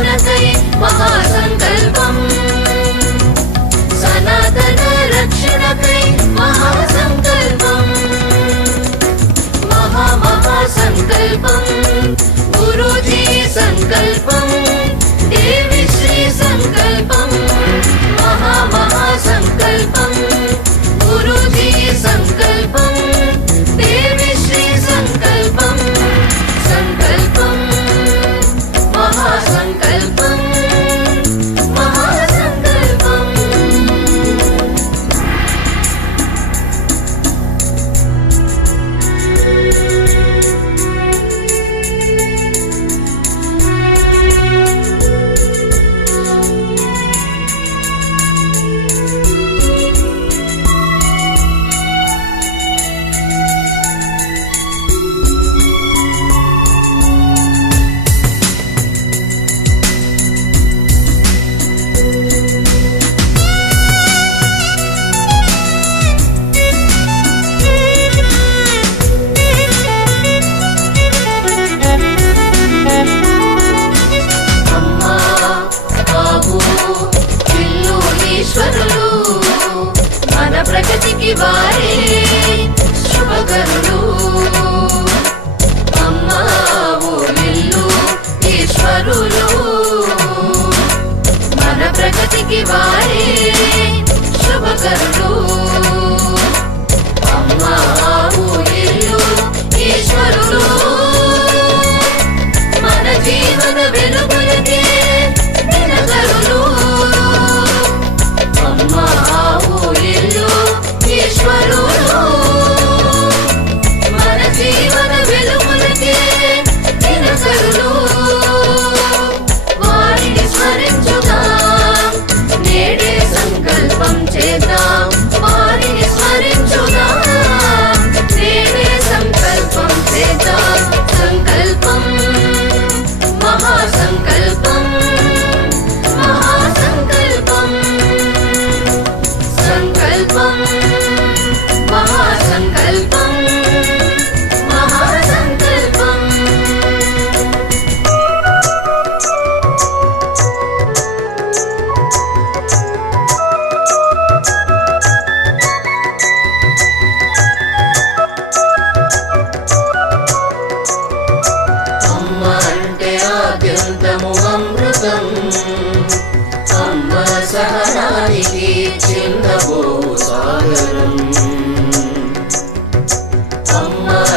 मानसये महासङ्कल्पम् सनातन रक्षणकै महासङ्कल्पम् महामहासङ्कल्पम् गुरुजी सङ्कल्पम् देवी श्री सङ्कल्पम् महामहासङ्कल्पम्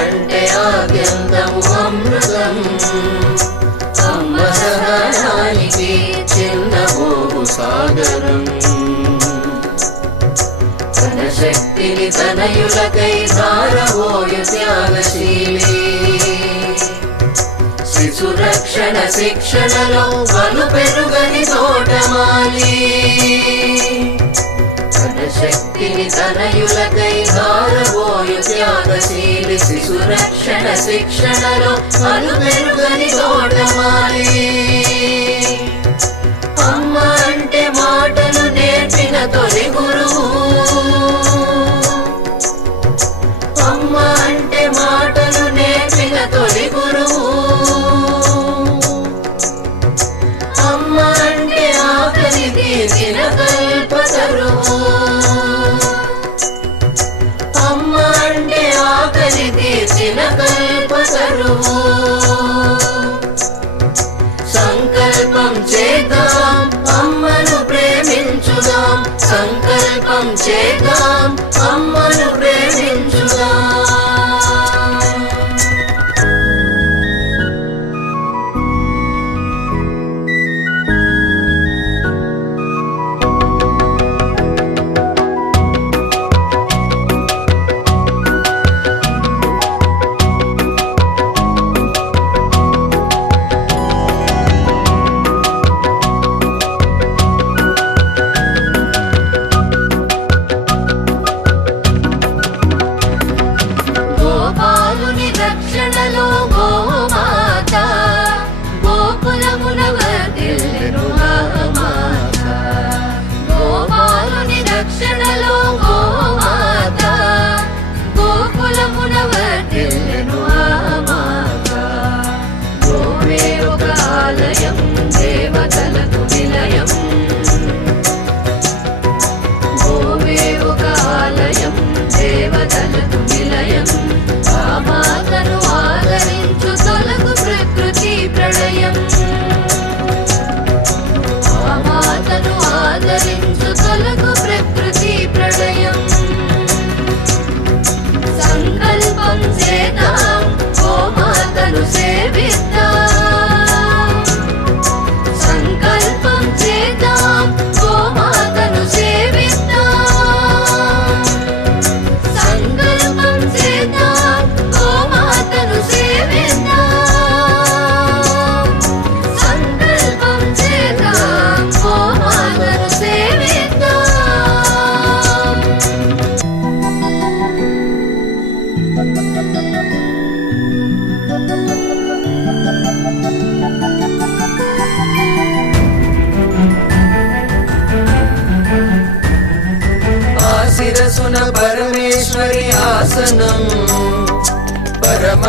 అంటే ఆద్యంతము అమృతం. అమ్మ సహనానికి చిన్నబోగు సాగరం. తన శక్తిని తనయులకై ధారవోయు త్యాగశీలి. శిశురక్షణ శిక్షణలో వలు పెరుగని తోటమాలి. శక్తిని తనయులకై ధారవోయు త్యాగశీలి శిశు రక్షణ శిక్షణలో వలు పెరుగని తోటమాలి. అమ్మ అంటే మాటలు నేర్పిన తొలిగు సంకల్పం చేద్దాం అమ్మను ప్రేమించుదాం. సంకల్పం చేద్దాం అమ్మను ప్రేమించుదాం.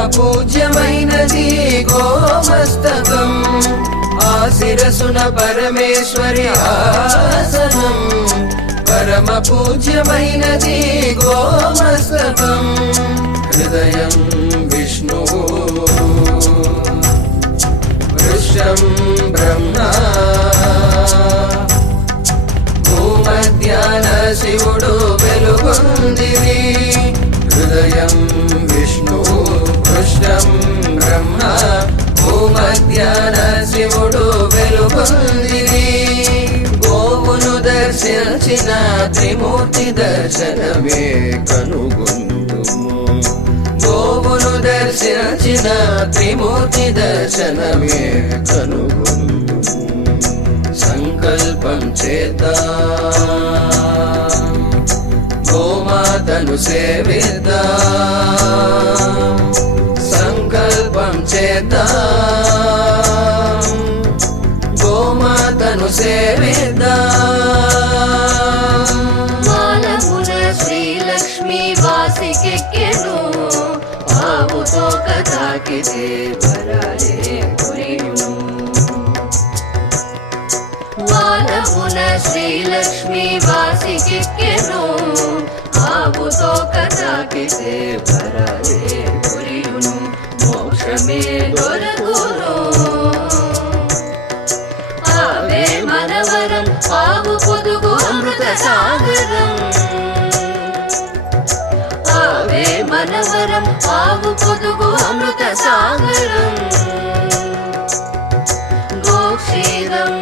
అపూజ్యమైనది గోమస్తకం. ఆ శిరసున పరమేశ్వరి ఆసనం. పరమ పూజ్యమైనది గోమస్తకం. హృదయం విష్ణు. వృషం బ్రహ్మ. భూమధ్యాన శివుడు వెలుగొందిరి హృదయం విష్ణు కృష్ణం బ్రహ్మ భూమధ్యాన శివుడు వెలుగొందిరి గోవును దర్శించిన త్రిమూర్తి దర్శనమే కనుగొందుము. గోవును దర్శించిన త్రిమూర్తి దర్శనమే కనుగొందుము. సంకల్పం చేత గోమాతను సేవిద్దా. సంకల్పం గోమాతను సేవిద్దాం. మాలమున శ్రీలక్ష్మి వాసికెక్కెను. ఆవుతో కథాకి దేవరాలే పురియును మాలమున శ్రీలక్ష్మి వాసికెక్కెను. ఆవుతో కథాకి దేవరాలే పురియును మోక్షమే దొరకును ఆవే మనవరం ఆవు పొదుగు అమృత సాగరం. ఆవే మనవరం ఆవు పొదుగు అమృత సాగరం. గోక్షీరం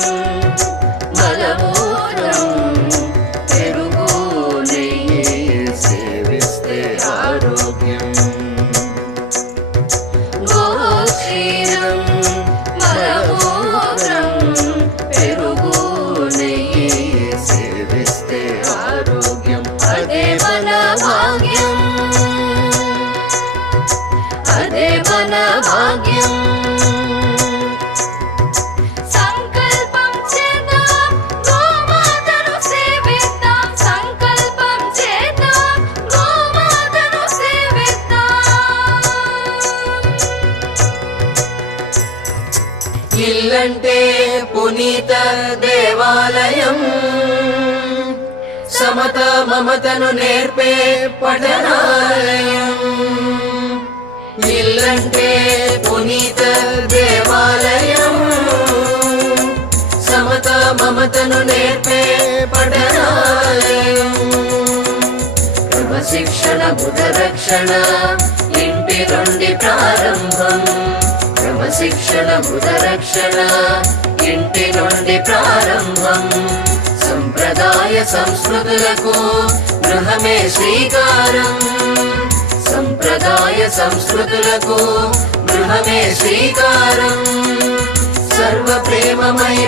గోమాతను సేవిద్దాం. ఇల్లంటే పునీత దేవాలయం. సమత మమతను నేర్పే పఠనాలయం ఇల్లంటే పునీత దేవాలయం. సమత మమతను నేర్పే పఠనాలయం క్రమశిక్షణ బుధ రక్షణ ఇంటి నుండి ప్రారంభం. క్రమశిక్షణ బుధ రక్షణ ఇంటి నుండి ప్రారంభం. సంప్రదాయ సంస్కృతులకు గృహమే శ్రీకారం. సంప్రదాయ సంస్కృతులకు గృహమే శ్రీకారం. సర్వ ప్రేమమై